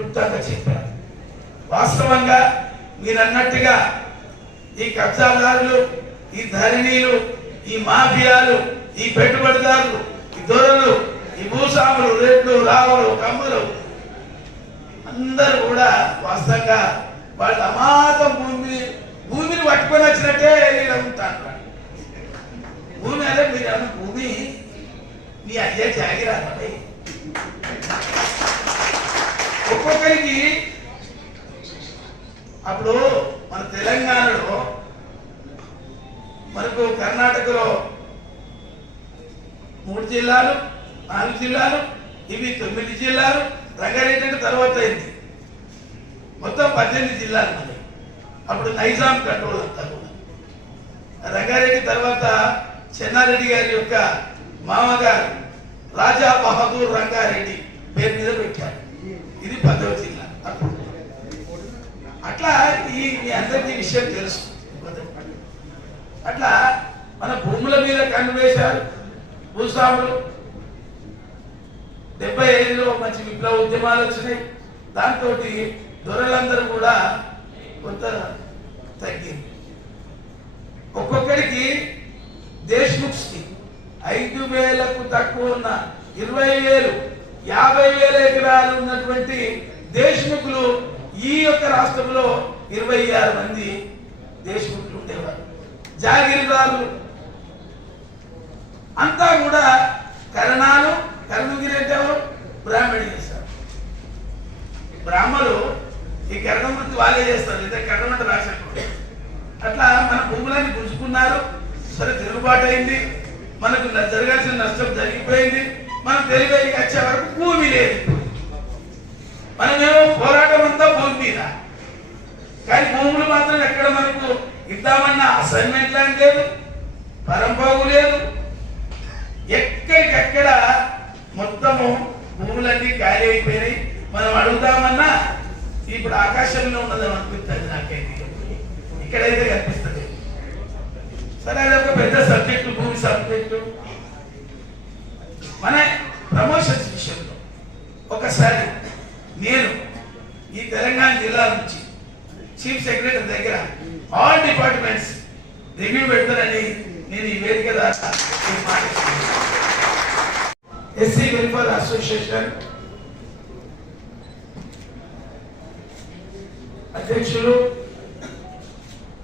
క్లుప్తంగా చెప్పారు. వాస్తవంగా మీరు అన్నట్టుగా ఈ కబ్జాదారులు ఈ ధరణీలు ఈ మాఫియాలు ఈ పెట్టుబడిదారులు ఈ దొరలు ఈ భూస్వాములు రెడ్లు రావులు కమ్ములు అందరూ కూడా వాస్తవంగా వాళ్ళ అమాతం భూమి భూమిని పట్టుకొని వచ్చినట్టే వీళ్ళు ఉంటారు భూమి అదే మీరు అన్న భూమి మీ అయ్యే జాగిరాలపై ఒక్కొక్కరికి అప్పుడు మన తెలంగాణలో మనకు కర్ణాటకలో మూడు జిల్లాలు నాలుగు జిల్లాలు ఇవి తొమ్మిది జిల్లాలు రంగారెడ్డి అంటే తర్వాత అయింది. మొత్తం పద్దెనిమిది జిల్లాలు మరి అప్పుడు నైజాం కంట్రోల్ అంతా కూడా. రంగారెడ్డి తర్వాత చెన్నారెడ్డి గారి యొక్క మామగారు రాజా బహదూర్ రంగారెడ్డి పేరు మీద పెట్టారు. ఇది పదవ జిల్లా. అట్లా ఈ మీ అందరికీ విషయం తెలుసు. అట్లా మన భూముల మీద కన్ను వేశారు. భూస్వాములు. డెబ్బై ఐదులో మంచి విప్లవ ఉద్యమాలు వచ్చినాయి. దాంతో దొరలందరూ కూడా కొంత తగ్గింది. ఒక్కొక్కడికి దేశ్ముఖ్కి ఐదు వేలకు తక్కువ ఉన్న ఇరవై వేలు యాభై వేల ఎకరాలు ఉన్నటువంటి దేశ్ముఖులు ఈ యొక్క రాష్ట్రంలో ఇరవై ఆరు మంది దేశముఖులు ఉండేవారు. జాగీర్దారులు అంతా కూడా కరణాలు కరణగిరి అంటే బ్రాహ్మణి చేశారు. బ్రాహ్మలు ఈ కరణం వృత్తి వాళ్ళే చేస్తారు లేదా కరణం అంటే రాసేప్పుడు అట్లా మన భూములన్నీ గుంజుకున్నారు సరే తిరుగుబాటు అయింది మనకు న- జరగాల్సిన నష్టం జరిగిపోయింది మనం తెలివేకి వచ్చే వరకు భూమి లేదు. మనమేమో పోరాటం అంతా భూమి మీద. కానీ భూములు మాత్రం ఎక్కడ మనకు ఇద్దామన్న అసైన్మెంట్ లాంటి లేదు పరంపోగు లేదు. ఎక్కడికెక్కడ మొత్తము భూములన్నీ ఖాళీ అయిపోయినాయి. మనం అడుగుతామన్నా ఇప్పుడు ఆకాశంలో ఉన్నదని అనిపిస్తుంది నాకైతే. ఇక్కడైతే కనిపిస్తుంది. సరే అది ఒక పెద్ద సబ్జెక్టు భూమి సబ్జెక్టు మన ప్రమోషన్స్ విషయంలో ఒకసారి నేను ఈ తెలంగాణ జిల్లా నుంచి చీఫ్ సెక్రటరీ దగ్గర ఆల్ డిపార్ట్మెంట్స్ రివ్యూ పెడతారని నేను ఈ వేదిక ద్వారా ఎస్సీ వెల్ఫేర్ అసోసియేషన్ అధ్యక్షులు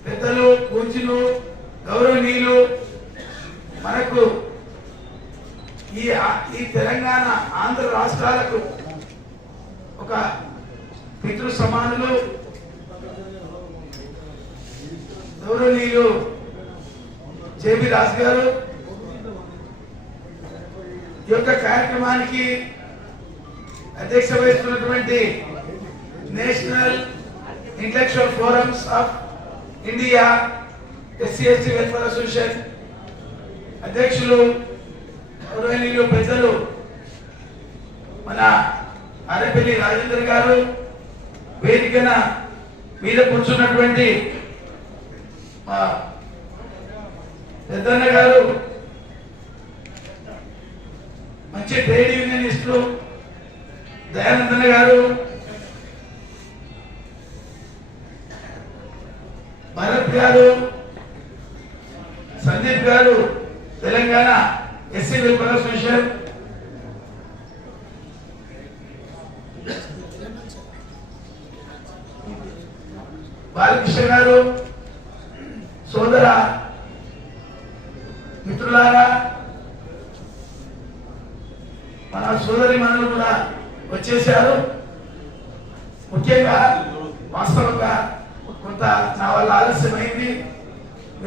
పెద్దలు పూజలు గౌరవనీయులు మనకు ఈ ఈ తెలంగాణ ఆంధ్ర రాష్ట్రాలకు ఒక పితృ సమానులు గౌరవనీయులు జేబీ దాస్ గారు ఈ యొక్క కార్యక్రమానికి అధ్యక్ష వహిస్తున్నటువంటి national intellectual forums of India SC ST welfare association అధ్యక్షులు గౌరవనీయులు పెద్దలు మన అరపల్లి రాజేంద్ర గారు వేదికన మీద కూర్చున్నటువంటి మా పెద్దన్న గారు మంచి ట్రేడ్ యూనియనిస్టులు దయానందన్న గారు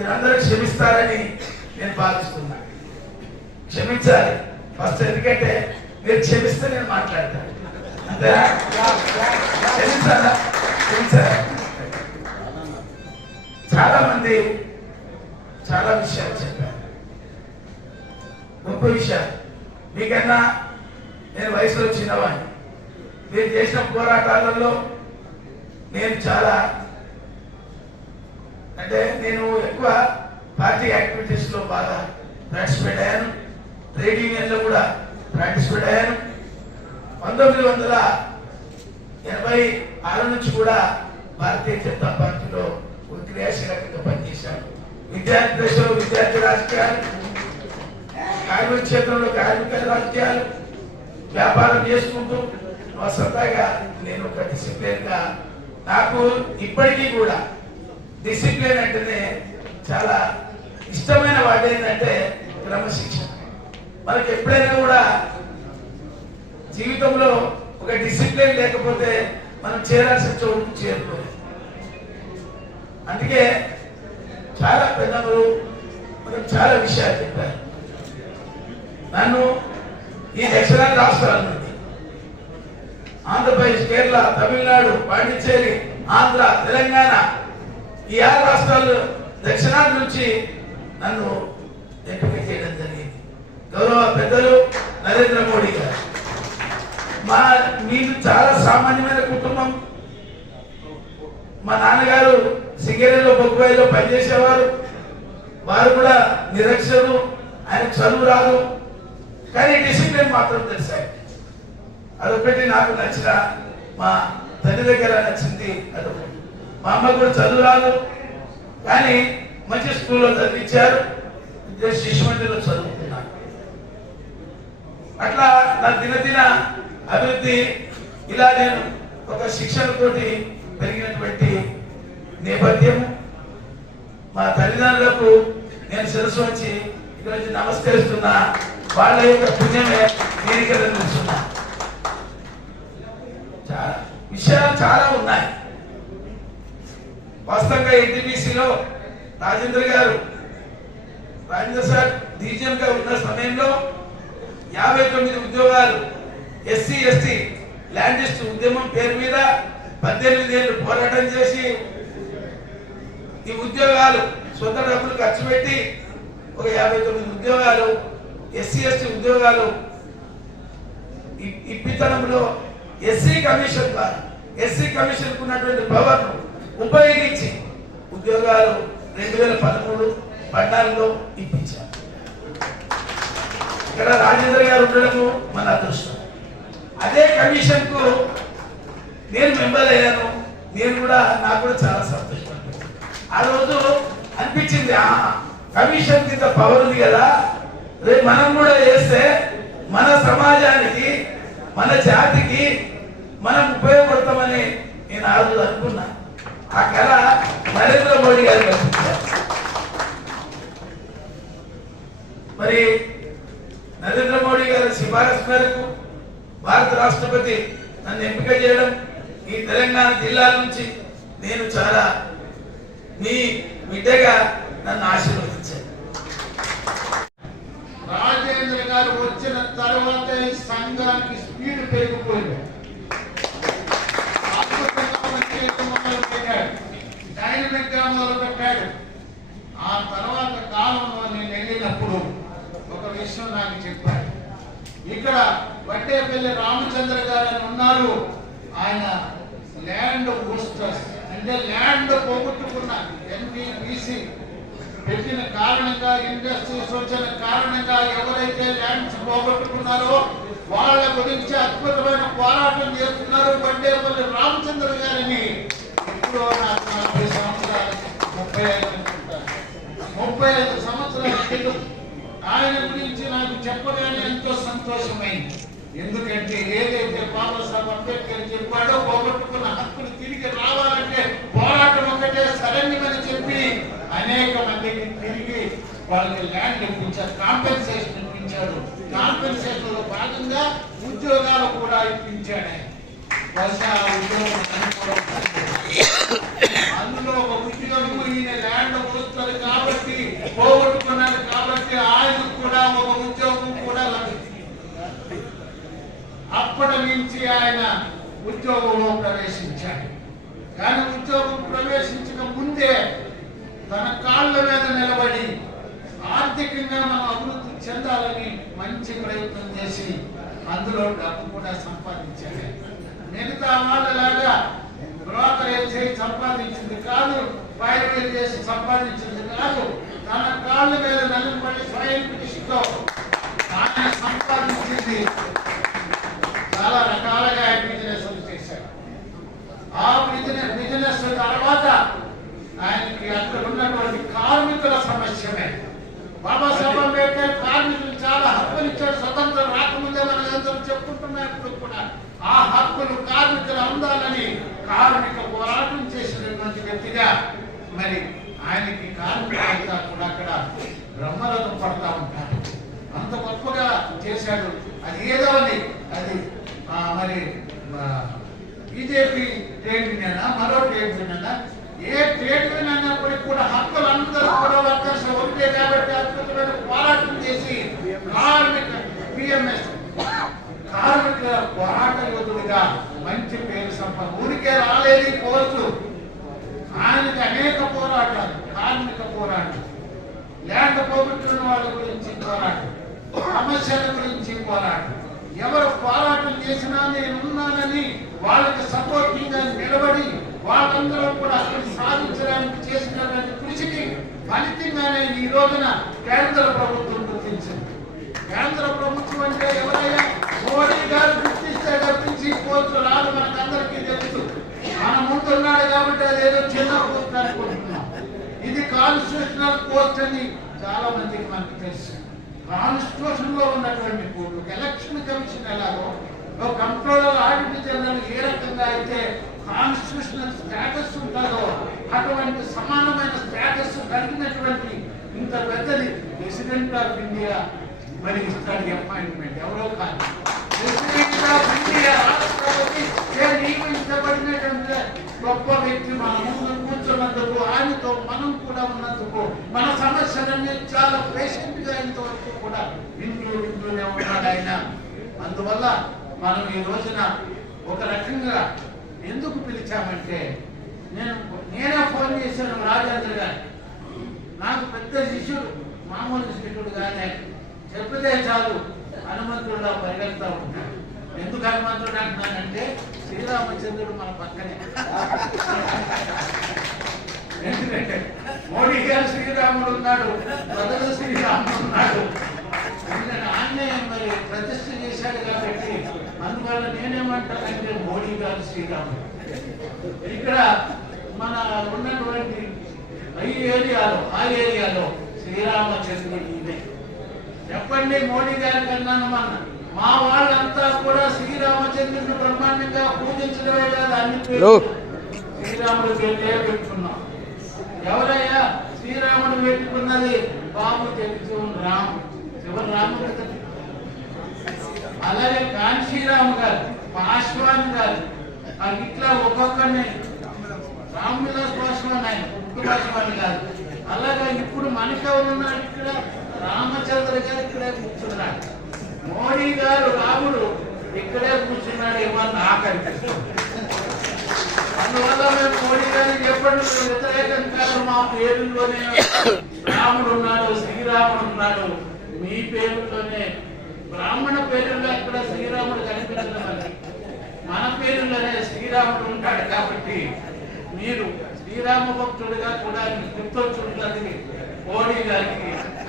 మీరందరూ క్షమిస్తారని నేను భావిస్తున్నా క్షమించాలి. ఫస్ట్ ఎందుకంటే మీరు క్షమిస్తే నేను మాట్లాడతాను. అంతేనా? క్షమించాలా? క్షమించాలా? చాలా మంది చాలా విషయాలు చెప్పారు. గొప్ప విషయాలు. మీకన్నా నేను వయసులో చిన్నవాడిని. మీరు చేసిన పోరాటాలలో నేను చాలా అంటే నేను ఎక్కువ పార్టీ యాక్టివిటీస్లో బాగా పార్టిసిపేట్ అయ్యాను ట్రేడ్ యూనియన్లో కూడా పార్టిసిపేట్ అయ్యాను పంతొమ్మిది వందల ఎనభై ఆరు నుంచి కూడా భారతీయ జనతా పార్టీలో ఒక క్రియాశీలకంగా పనిచేశాను. విద్యార్థి దశలో విద్యార్థి రాజకీయాలు కార్మిక క్షేత్రంలో కార్మిక రాజకీయాలు వ్యాపారం చేసుకుంటూ మా సొంతగా నేను ఒక డిసిప్లిన్గా నాకు ఇప్పటికీ కూడా డిసిప్లిన్ అంటేనే చాలా ఇష్టమైన వాటి ఏంటంటే క్రమశిక్షణ. మనకి ఎప్పుడైనా కూడా జీవితంలో ఒక డిసిప్లిన్ లేకపోతే మనం చేరాల్సిన చోటు చేరుకోలేదు అందుకే చాలా పెద్దలు మనకు చాలా విషయాలు చెప్పారు. నన్ను ఈ దక్షిణాది రాష్ట్రాల నుండి ఆంధ్రప్రదేశ్ కేరళ తమిళనాడు పాండిచ్చేరి ఆంధ్ర తెలంగాణ ఈ ఆరు రాష్ట్రాలు దక్షిణాది నుంచి నన్ను ఎంపిక చేయడం జరిగింది. గౌరవ పెద్దలు నరేంద్ర మోడీ గారు. మా మీరు చాలా సామాన్యమైన కుటుంబం. మా నాన్నగారు సింగరేలో బొగ్గుబాయిలో పనిచేసేవారు. వారు కూడా నిరక్షరు ఆయన చదువు రాదు. కానీ డిసిప్లిన్ మాత్రం తెలిసాయి అదొకటి నాకు నచ్చిన మా తల్లి దగ్గర నచ్చింది అదొకటి. మా అమ్మ కూడా చదువు రాదు. కానీ మంచి స్కూల్లో చదివించారు శిశు మందిలో చదువుతున్నాను అట్లా నా దినదిన అభివృద్ధి ఇలా నేను ఒక శిక్షణతోటి పెరిగినటువంటి నేపథ్యం మా తల్లిదండ్రులకు నేను శిరస్సు వచ్చి ఈరోజు నమస్కరిస్తున్నా. వాళ్ళ యొక్క పుణ్యమే నేను ఇక్కడ నిలుస్తున్నా. చాలా విషయాలు చాలా ఉన్నాయి. వాస్తవంగా ఎన్టీపీసీలో రాజేంద్ర గారు రాజేంద్ర సార్ డీజీఎం గా ఉన్న సమయంలో యాభై తొమ్మిది ఉద్యోగాలు ఎస్సీ ఎస్టీ ల్యాండిస్ట్ ఉద్యమం పేరు మీద పద్దెనిమిది ఏళ్ళు పోరాటం చేసి ఈ ఉద్యోగాలు సొంత డబ్బులు ఖర్చు పెట్టి ఒక యాభై తొమ్మిది ఉద్యోగాలు ఎస్సీ ఎస్టీ ఉద్యోగాలు ఇ- ఎస్సీ కమిషన్ ద్వారా ఎస్సీ కమిషన్ ఉన్నటువంటి పవర్ ఉపయోగించి ఉద్యోగాలు రెండు వేల పదమూడు పద్నాలుగులో ఇప్పించారు. ఇక్కడ రాజేంద్ర గారు ఉండడము మన అదృష్టం. అదే కమిషన్కు నేను మెంబర్ అయ్యాను. నేను కూడా నాకు కూడా చాలా సంతోషం ఆ రోజు అనిపించింది కమిషన్ కింద పవర్ ఉంది కదా. రేపు మనం కూడా చేస్తే మన సమాజానికి మన జాతికి మనం ఉపయోగపడతామని నేను ఆ రోజు అనుకున్నాను. ఆ కళ నరేంద్ర మోడీ గారు మరి నరేంద్ర మోడీ గారి సిఫారసు మేరకు భారత రాష్ట్రపతి నన్ను ఎంపిక చేయడం ఈ తెలంగాణ జిల్లాల నుంచి నేను చాలా మీ బిడ్డగా నన్ను ఆశీర్వదించాను డైనమిక్ మొదలు పెట్టాడు ఆ తర్వాత కాలంలో నేను వెళ్ళినప్పుడు ఒక విషయం నాకు చెప్పాడు. ఇక్కడ వట్టేపల్లి రామచంద్ర గారు అని ఉన్నారు. ఆయన ల్యాండ్ బూస్టర్స్ అంటే ల్యాండ్ పోగొట్టుకున్న ఎన్టీపీసీ పెట్టిన కారణంగా ఇండస్ట్రీస్ వచ్చిన కారణంగా ఎవరైతే ల్యాండ్స్ పోగొట్టుకున్నారో వాళ్ళ గురించి అద్భుతమైన పోరాటం చేస్తున్నారు బండేపల్లి రామచంద్ర గారిని. ఇప్పుడు నాకు ముప్పై ఐదు ముప్పై ఐదు సంవత్సరాల క్రితం ఆయన గురించి నాకు చెప్పగానే ఎంతో సంతోషమైంది. ఎందుకంటే ఏదైతే బాబాసాహెబ్ అంబేద్కర్ చెప్పాడో పోగొట్టుకున్న హక్కులు తిరిగి రావాలంటే పోరాటం ఒకటే సరైనమని చెప్పి అనేక మందికి తిరిగి వాళ్ళకి ల్యాండ్ ఇప్పించారు కాంపెన్సేషన్ ఇప్పించాడు కాంపెన్సేషన్లో భాగంగా ఉద్యోగాలు కూడా ఇప్పించాడు బహుశా ఉద్యోగం అందులో ఒక ఉద్యోగం ఈయన ల్యాండ్ వస్తుంది కాబట్టి పోగొట్టుకున్నాడు కాబట్టి ఆయనకు కూడా ఒక ఉద్యోగం కూడా లభించింది. అప్పటి నుంచి ఆయన ఉద్యోగంలో ప్రవేశించాడు. కానీ ఉద్యోగం ప్రవేశించక ముందే తన కాళ్ళ మీద నిలబడి ఆర్థికంగా మనం అభివృద్ధి చెందాలని మంచి ప్రయత్నం చేసి అందులో డబ్బు కూడా సంపాదించాడు. మిగతా వాళ్ళలాగా బ్రోకరేజ్ చేయి సంపాదించింది కాదు. పైరువేలు చేసి సంపాదించింది. కాదు తన కాళ్ళ మీద నిలబడి స్వయం కృషితో ఆయన సంపాదించింది. చాలా రకాలుగా ఆయన బిజినెస్ చేశాడు. ఆ బిజినెస్ బిజినెస్ తర్వాత ఆయనకి అక్కడ ఉన్నటువంటి కార్మికుల సమస్యమే. బాబాసాహెబ్ అంబేద్కర్ కార్మికులు చాలా హక్కులు ఇచ్చాడు స్వతంత్రం రాకముందే మన అందరం చెప్పుకుంటున్నప్పుడు కూడా ఆ హక్కులు కార్మికులు అందాలని కార్మిక పోరాటం చేసినటువంటి వ్యక్తిగా మరి ఆయనకి కార్మికులంతా కూడా అక్కడ బ్రహ్మరథం పడతా ఉంటారు అంత గొప్పగా చేశాడు అది ఏదో అని అది ఆ, మరి బీజేపీ ట్రేడ్ యూనియన్ మరో ట్రేడ్ యూనియన్ ఏ ట్రేడ్ యూనియన్ అన్నప్పటికీ కూడా హక్కులు అందరూ కూడా వర్కర్స్ ఒకటే కాబట్టి అద్భుతమైన పోరాటం చేసి కార్మిక పిఎంఎస్ కార్మికుల పోరాట యోధుడిగా మంచి పేరు సంపద ఊరికే రాలేదు ఈ పోస్టు ఆయనకి అనేక పోరాటాలు కార్మిక పోరాటం ల్యాండ్ పోగొట్టుకున్న వాళ్ళ గురించి పోరాటం సమస్యల గురించి పోరాటం ఎవరు పోరాటం చేసినా నేనున్నానని వాళ్ళకి సపోర్టింగ్గా నిలబడి వాళ్ళందరూ కూడా అక్కడ సాధించడానికి చేసినటువంటి కృషికి ఫలితంగానే ఈ రోజున కేంద్ర ప్రభుత్వం గుర్తించింది. కేంద్ర ప్రభుత్వం అంటే ఎవరైనా మోడీ గారు గుర్తిస్తే తప్పించి పోస్టు రాదు మనకందరికీ తెలుసు. మన ముందున్నాడు కాబట్టి అదేదో చిన్న పోస్ట్ అనుకుంటున్నాం. ఇది కాన్స్టిట్యూషనల్ పోస్ట్ అని చాలా మందికి మనకు తెలుసు. కాన్స్టిట్యూషన్లో ఉన్నటువంటి కోర్టు ఎలక్షన్ కమిషన్ ఎలాగో ఒక కంట్రోలర్ ఆడిట్ జనరల్ ఏ రకంగా అయితే కాన్స్టిట్యూషనల్ స్టేటస్ ఉంటుందో అటువంటి సమానమైన స్టేటస్ కలిగినటువంటి ఇంత పెద్దది ప్రెసిడెంట్ ఆఫ్ ఇండియా మరి ఇస్తాడు అపాయింట్మెంట్ ఎవరో కాదు. ప్రెసిడెంట్ ఆఫ్ ఇండియా రాష్ట్రపతి నియమించబడినటువంటి గొప్ప వ్యక్తి మన ముందు ఉన్నందుకు ఆయనతో మనం కూడా ఉన్నందుకు మన సమస్యలన్నీ చాలా పేషెంట్గా ఇంతవరకు కూడా వింటూ వింటూనే ఉన్నాడు ఆయన. అందువల్ల మనం ఈ రోజున ఒక రకంగా ఎందుకు పిలిచామంటే నేను నేనే ఫోన్ చేశాను రాజేంద్ర గారు. నాకు పెద్ద శిష్యుడు మామూలు శిష్యుడు కానీ చెప్పితే చాలు హనుమంతుడిలా పరిగెత్తా ఉంటాడు. ఎందుకు హనుమంతుడు అంటున్నానంటే శ్రీరామచంద్రుడు మన పక్కనే. మోడీ గారు శ్రీరాముడు ఉన్నాడు మొదలు శ్రీరాముడు ఉన్నాడు. ఆయనే మరి ప్రతిష్ఠ చేశాడు కాబట్టి అందువల్ల నేనేమంటానంటే మోడీ గారు శ్రీరాముడు. ఇక్కడ మన ఉన్నటువంటి ఈ ఏరియాలో ఆ ఏరియాలో శ్రీరామచంద్రుడు ఇదే చెప్పండి మోడీ గారి కన్నా మన మా వాళ్ళంతా కూడా శ్రీరామచంద్రుడిని బ్రహ్మాండంగా పూజించడమే కాదు అన్ని శ్రీరాముడి పెట్టుకున్నాం. ఎవరయ్యా శ్రీరాముడు పెట్టుకున్నది బాబు తెలుసు రాము. శివన్ రాము అలాగే కాంశీరామ్ గారు పాశ్వాన్ గారు. అది ఇట్లా ఒక్కొక్కరిని రామ్విలాస్ పాశ్వాన్ ఆయన ఉప్పు పాశ్వాన్ గారు. అలాగే ఇప్పుడు మనకెవరు ఉన్నారు ఇక్కడ? రామచంద్ర గారు ఇక్కడే కూర్చున్నాడు మోడీ గారు రాముడు ఇక్కడే కూర్చున్నాడు ఏమో నాకు అనిపిస్తుంది అందువల్ల మేము మోడీ గారికి ఎప్పుడు వ్యతిరేకం కాదు. మా పేరులోనే రాముడు ఉన్నాడు శ్రీరాముడు ఉన్నాడు. మీ పేరులోనే బ్రాహ్మణ పేరులో ఎక్కడ శ్రీరాముడు కనిపించడం మన పేరులోనే శ్రీరాముడు ఉంటాడు కాబట్టి మీరు శ్రీరామ భక్తుడిగా కూడా గుర్తొచ్చుంటుంది. మోడీ గారికి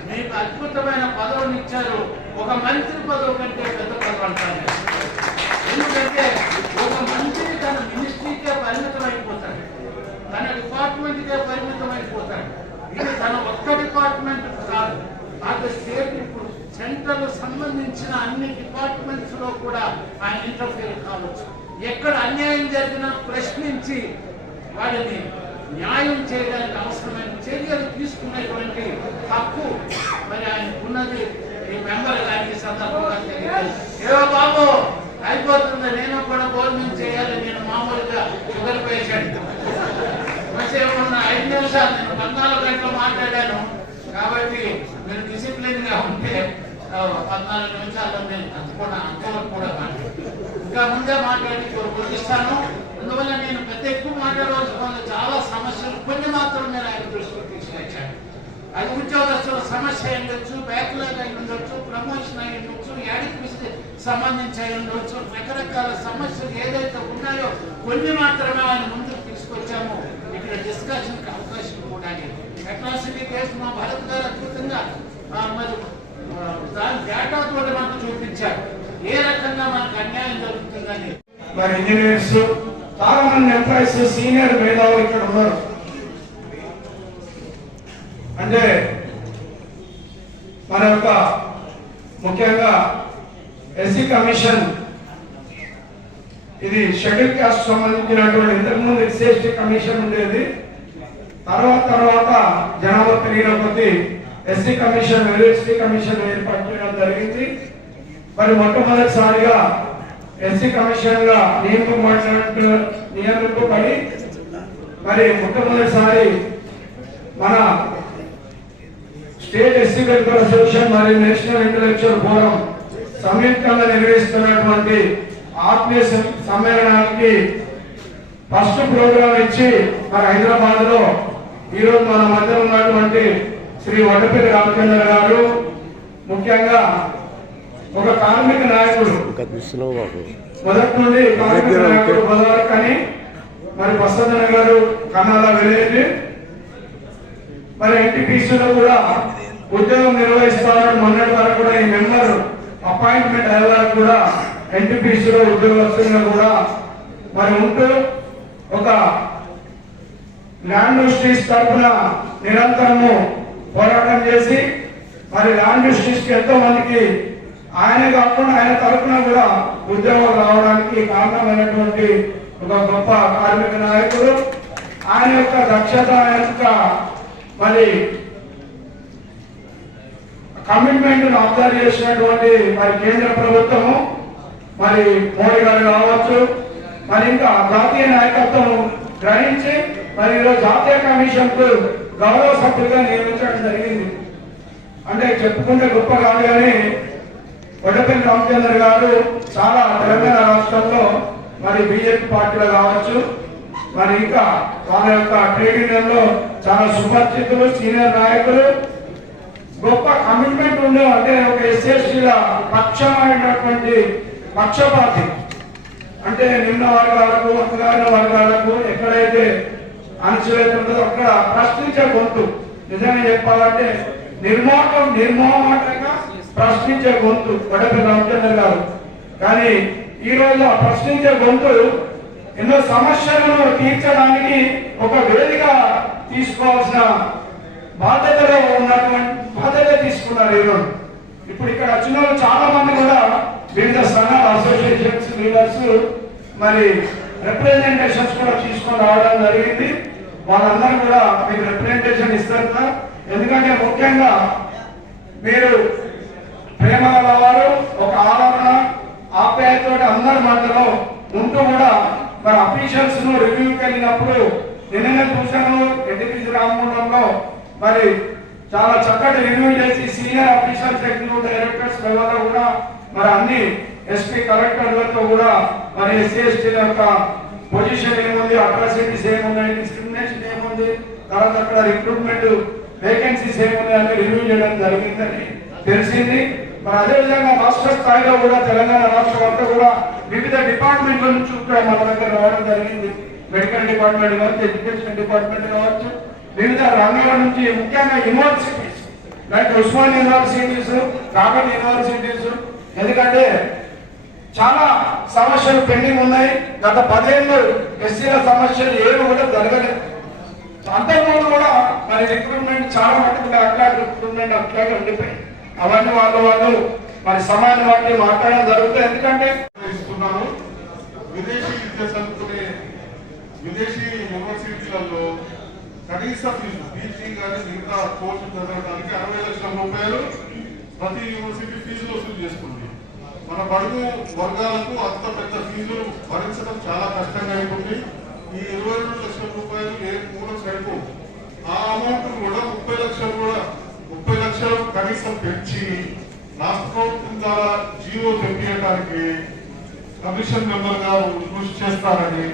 మీకు అద్భుతమైన పదవిని ఇచ్చారు ఒక మంత్రి పదవి కంటే పెద్ద పదవి అంటారు. ఎందుకంటే ఒక మంత్రి తన మినిస్ట్రీకే పరిమితం అయిపోతాడు తన డిపార్ట్మెంట్కే పరిమితం అయిపోతాడు ఇది తన ఒక్క డిపార్ట్మెంట్ కాదు ఆ స్టేట్ ఇప్పుడు సెంట్రల్ సంబంధించిన అన్ని డిపార్ట్మెంట్స్లో కూడా ఆయన ఇంటర్ఫీర్ కావచ్చు. ఎక్కడ అన్యాయం జరిగినా ప్రశ్నించి వాడిని న్యాయం చేయడానికి అవసరమైన చర్యలు తీసుకునేటువంటి హక్కు మరి ఆయనకు ఉన్నది. ఈ మెంబర్ గారికి సందర్భంగా ఏవో బాబు అయిపోతుంది. నేను కూడా భోజనం చేయాలి. నేను మామూలుగా షుగర్ పేషెంట్. మంచిగా ఉన్న ఐదు నిమిషాలు నేను పద్నాలుగు గంటలు మాట్లాడాను. కాబట్టి మీరు డిసిప్లిన్గా ఉంటే పద్నాలుగు నిమిషాల్లో నేను తప్పకుండా అనుకోవాలి కూడా ఇంకా ముందే మాట్లాడి గుర్తిస్తాను అందువల్ల నేను పెద్ద ఎక్కువ మాట్లాడవలసిన వల్ల చాలా సమస్యలు కొన్ని మాత్రం నేను ఆయన దృష్టిలో తీసుకొచ్చాను. అది ఉద్యోగస్తుల సమస్య అయి ఉండొచ్చు బ్యాక్లాగ్ అయి ఉండొచ్చు ప్రమోషన్ అయి ఉండొచ్చు యాడికి సంబంధించి అయి ఉండొచ్చు రకరకాల సమస్యలు ఏదైతే ఉన్నాయో కొన్ని మాత్రమే ఆయన ముందుకు తీసుకొచ్చాము. ఇక్కడ డిస్కషన్కి అవకాశం కూడా టెక్నాలజీ కేసు మా భారత్ గారు అద్భుతంగా మరి మరి ఇంజనీర్స్ చాలా మంది ఎంప్లాయీస్ సీనియర్ మేధావులు ఇక్కడ ఉన్నారు. అంటే మన యొక్క ముఖ్యంగా ఎస్సీ కమిషన్ ఇది షెడ్యూల్ కాస్ట్ సంబంధించినటువంటి ఇంతకుముందు ఎస్సీ ఎస్టీ కమిషన్ ఉండేది. తర్వాత తర్వాత జనాభా పెరిగిన కొద్దీ ఎస్సీ కమిషన్ వేరు ఎస్టీ కమిషన్ ఏర్పాటు చేయడం జరిగింది. మరి మొట్టమొదటిసారిగా ఎస్సీ కమిషన్గా నియమింపబడినట్టు నియమింపబడి మరి మొట్టమొదటిసారి మన స్టేట్ ఎస్సీ వెల్ఫేర్ అసోసియేషన్ మరియు నేషనల్ ఇంటలెక్చువల్ ఫోరం సంయుక్తంగా నిర్వహిస్తున్నటువంటి ఆత్మీయ సమ్మేళనానికి ఫస్ట్ ప్రోగ్రాం ఇచ్చి మన హైదరాబాద్లో ఈరోజు మన మధ్య ఉన్నటువంటి శ్రీ వడ్డపల్లి రామచంద్ర గారు ముఖ్యంగా ఒక కార్మిక నాయకుడు. మొదటి నుండి కార్మిక నాయకుడు అని మరి ప్రసన్న గారు కన్నాల విలేజ్. మరి ఎన్టీపీసీలో కూడా ఉద్యోగం నిర్వహిస్తారని మొన్నటి వరకు కూడా ఈ మెంబర్ అపాయింట్మెంట్ అయ్యే వరకు కూడా ఎన్టీపీసీలో ఉద్యోగస్తులుగా కూడా మరి ఉంటూ ఒక ల్యాండ్ యూస్టీస్ తరఫున నిరంతరము పోరాటం చేసి మరి ల్యాండ్ యూస్టీస్కి ఎంతో మందికి ఆయన కాకుండా ఆయన తరఫున కూడా ఉద్యోగం రావడానికి కారణమైనటువంటి ఒక గొప్ప కార్మిక నాయకుడు. ఆయన యొక్క దక్షత ఆయన యొక్క మరి కమిట్మెంట్ అబ్జర్వ్ చేసినటువంటి మరి కేంద్ర ప్రభుత్వము మరి మోడీ గారు కావచ్చు మరి ఇంకా జాతీయ నాయకత్వం గ్రహించి మరి ఈరోజు జాతీయ కమిషన్కు గౌరవ సభ్యులుగా నియమించడం జరిగింది. అంటే చెప్పుకుంటే గొప్ప కాదు కానీ వడపల్లి రామచంద్ర గారు చాలా తెలంగాణ రాష్ట్రంలో మరి బీజేపీ పార్టీలో కావచ్చు మరి ఇంకా వాళ్ళ యొక్క ట్రేడ్ యూనియన్లో చాలా సుపరిచితులు సీనియర్ నాయకులు. గొప్ప కమిట్మెంట్ ఉండే అంటే ఒక ఎస్ఎస్సీల పక్షమైనటువంటి పక్షపాతి. అంటే నిమ్న వర్గాలకు అణగారిన వర్గాలకు ఎక్కడైతే అణచివేత అక్కడ ప్రశ్నించే గొంతు నిజంగా చెప్పాలంటే నిర్మోహం నిర్మోహమాటంగా ప్రశ్నించే గొంతు వడపల్లి రామచంద్ర గారు. కానీ ఈ రోజు ఆ ప్రశ్నించే గొంతు ఎన్నో సమస్యలను తీర్చడానికి ఒక వేదిక తీసుకోవాల్సిన బాధ్యతలో ఉన్నటువంటి బాధ్యత తీసుకున్నారు ఈరోజు ఇప్పుడు ఇక్కడ వచ్చిన చాలా మంది కూడా వివిధ సంఘాల అసోసియేషన్స్ లీడర్స్ మరి రిప్రజెంటేషన్స్ కూడా తీసుకొని రావడం జరిగింది. వాళ్ళందరూ కూడా మీకు రిప్రజెంటేషన్ ఇస్తారు కదా. ఎందుకంటే ముఖ్యంగా మీరు ప్రేమ గలవారు ఒక ఆదరణ ఆప్యాయతోటి అందరి మధ్యలో ఉంటూ కూడా మరి అఫీషియల్స్ను రివ్యూకి వెళ్ళినప్పుడు నిన్ననే చూశాను ఎన్టీపీ రామగుండంలో మరి చాలా చక్కటి రివ్యూ చేసి సీనియర్ అఫీషియల్స్ ఎగ్జిక్యూటివ్ డైరెక్టర్స్ లెవెల్లో కూడా మరి అన్ని ఎస్పీ కలెక్టర్లతో కూడా మరి ఎస్సీ ఎస్టీల యొక్క పొజిషన్ ఏముంది అట్రాసిటీస్ ఏమున్నాయి డిస్క్రిమినేషన్ ఉంది. తర్వాత అక్కడ రిక్రూట్మెంట్ వేకెన్సీస్ ఏమున్నాయని అని రివ్యూ చేయడం జరిగిందని తెలిసింది. మరి అదే విధంగా రాష్ట్ర స్థాయిలో కూడా తెలంగాణ రాష్ట్రం అంతా కూడా వివిధ డిపార్ట్మెంట్ల నుంచి కూడా మన దగ్గర రావడం జరిగింది. మెడికల్ డిపార్ట్మెంట్ కావచ్చు ఎడ్యుకేషన్ డిపార్ట్మెంట్ కావచ్చు వివిధ రంగాల నుంచి ముఖ్యంగా universities like Osman universities Robert universities ఎందుకంటే చాలా సమస్యలు పెండింగ్ ఉన్నాయి. గత పదేళ్ళు ఎస్సీల సమస్యలు ఏమి కూడా జరగలేదు. అంతకుముందు కూడా మరి రిక్రూట్మెంట్ చాలా మటుకు అట్లా రిక్రూట్మెంట్ అట్లాగే ఉండిపోయి అవన్నీ వాళ్ళు వాళ్ళు మరి సమాజం వాటిని మాట్లాడడం జరుగుతుంది. ఎందుకంటే ఇస్తున్నారు విదేశీ విద్య చదువుకునే విదేశీ యూనివర్సిటీలలో కనీస ఫీజు పీజీ కానీ మిగతా కోర్సు చదవడానికి అరవై లక్షల రూపాయలు ప్రతి యూనివర్సిటీ ఫీజులు వసూలు చేసుకుంది మన బడుగు వర్గాలకు అంత పెద్ద ఫీజులు భరించడం చాలా కష్టంగా అయిపోయింది. ఈ ఇరవై రెండు లక్షల రూపాయలు ఏ మూలం సరిపో ఆ అమౌంట్ కూడా ముప్పై లక్షలు కూడా ముప్పై లక్షలు కనీసం పెంచి రాష్ట్ర ప్రభుత్వం ద్వారా జీవో తెప్పించడానికి కమిషన్ మెంబర్ గారు కృషి చేస్తారని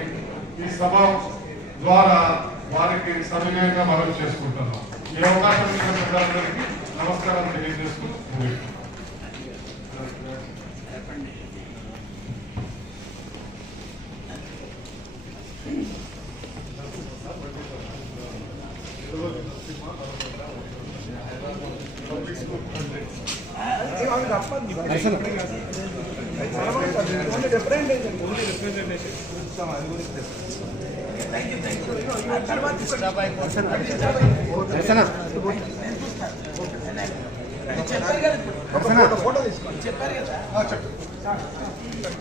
ఈ సభ ద్వారా వారికి సవినయంగా మనం చేసుకుంటున్నాం. ఈ అవకాశం ఇచ్చిన నమస్కారం తెలియజేస్తూ ముగిస్తున్నాను. ఇంకా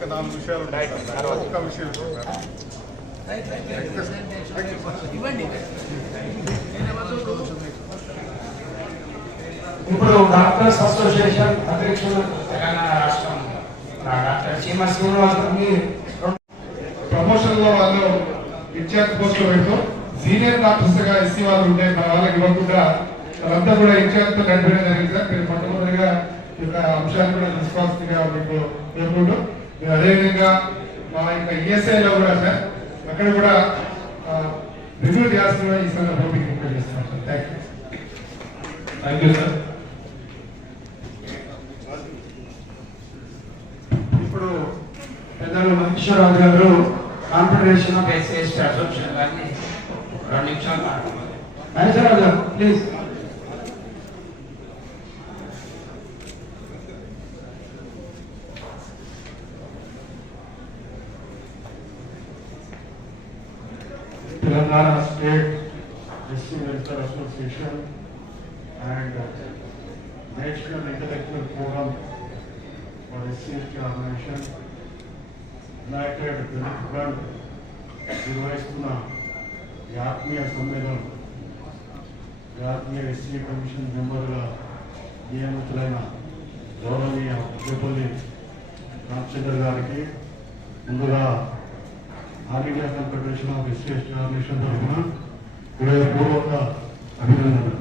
నాలుగు విషయాలు ఉన్నాయి ఒక్క విషయం ఇప్పుడు డాక్టర్స్ అసోసియేషన్ అధ్యక్షుడు తెలంగాణ రాష్ట్రం డాక్టర్ చీమ శ్రీనివాస్ గారిని ప్రమోషన్లో వాళ్ళు ఇన్ఛార్జ్ పోస్ట్ పెడుతూ సీనియర్ డాక్టర్స్గా ఎస్సీ వాళ్ళు ఉంటే మన వాళ్ళకి ఇవ్వకుండా వాళ్ళంతా కూడా ఇన్ఛార్జ్తో నడిపేయడం జరిగింది మీరు మొట్టమొదటిగా ఈ యొక్క అంశాన్ని కూడా తీసుకోవాల్సిందిగా మీకు కోరుకుంటూ మీరు అదేవిధంగా మా యొక్క ఈఎస్ఐ లో కూడా సార్ అక్కడ కూడా రివ్యూ చేయాల్సిన ఈ సందర్భంగా thank you thank you sir ఇప్పుడు పెద్దలు మహేశ్వరరావు గారు confederation of SC ST association గారిని రెండు నిమిషాలు మాట్లాడాలి మహేశ్వరరావు గారు please Telangana State SC Welfare Association and National Intellectual Forum for SC Organization నాయకుడు Delict గారు నిర్వహిస్తున్న ఈ ఆత్మీయ సమ్మేళనం ఈ ఆత్మీయ ఎస్సీ కమిషన్ మెంబర్గా నియమితులైన గౌరవనీయ ముద్దపల్లి రామచంద్ర గారికి ముందుగా all India confederation of SC ST organisation తరఫున హృదయపూర్వక అభినందనలు.